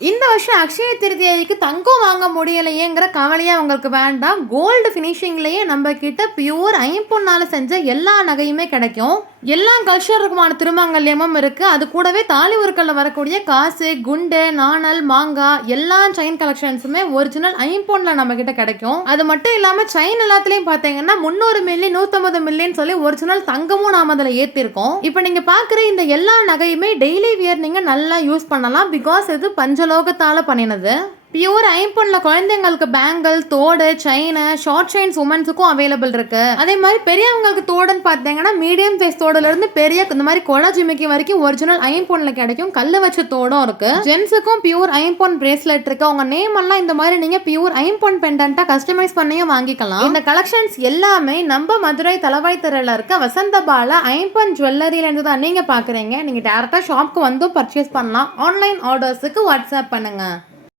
இந்த வருஷம் அக்ஷய திருதியைக்கு தங்கம் வாங்க முடியலையேங்கிற கவலையே உங்களுக்கு வேண்டாம். கோல்டு ஃபினிஷிங்லேயே நம்ம கிட்ட பியூர் ஐம்பொன்னால செஞ்ச எல்லா நகையுமே கிடைக்கும். எல்லா கல்ச்சருக்குமான திருமங்கல்யமும் இருக்கு. அது கூடவே தாலி உருக்கல்ல வரக்கூடிய காசு, குண்டு, நாணல், மாங்காய் எல்லா செயின் கலெக்ஷன்ஸுமே ஒரிஜினல் ஐம்பொன்ல நம்ம கிட்ட கிடைக்கும். அது மட்டும் இல்லாம செயின் எல்லாத்துலயும் பாத்தீங்கன்னா 300 மில்லி 150 மில்லின்னு சொல்லி ஒரிஜினல் தங்கமும் நாம அதில் ஏற்றிருக்கோம். இப்போ நீங்க பாக்குற இந்த எல்லா நகையுமே டெய்லி வியர் நீங்க நல்லா யூஸ் பண்ணலாம். பிகாஸ் இது பஞ்சலோகத்தால பண்ணினது. பியூர் ஐம்பொன்ல குழந்தைங்களுக்கு பேங்கிள், தோடு, செயின், ஷார்ட் செயின்ஸ் உமன்ஸுக்கும் அவைலபிள் இருக்கு. அதே மாதிரி பெரியவங்களுக்கு தோடுன்னு பார்த்தீங்கன்னா மீடியம் சைஸ் தோடுல இருந்து பெரிய இந்த மாதிரி கொலை ஜிமிக்கி வரைக்கும் ஒரிஜினல் ஐம்பொன்ல கிடைக்கும். கல்லு வச்ச தோடும் இருக்கு. ஜென்ஸுக்கும் பியூர் ஐம்பொன் பிரேஸ்லெட் இருக்கு. உங்க நேம் எல்லாம் இந்த மாதிரி நீங்க பியூர் ஐம்பொன் பெண்டன்ட்டா கஸ்டமைஸ் பண்ணியும் வாங்கிக்கலாம். இந்த கலெக்ஷன்ஸ் எல்லாமே நம்ம மதுரை தலவாய் தெருல இருக்க வசந்தபால ஐம்பொன் ஜுவல்லரியில இருந்து தான் நீங்க பாக்குறீங்க. நீங்க டேரக்டா ஷாப்க்கு வந்தும் பர்ச்சேஸ் பண்ணலாம். ஆன்லைன் ஆர்டர்ஸுக்கு வாட்ஸ்அப் பண்ணுங்க.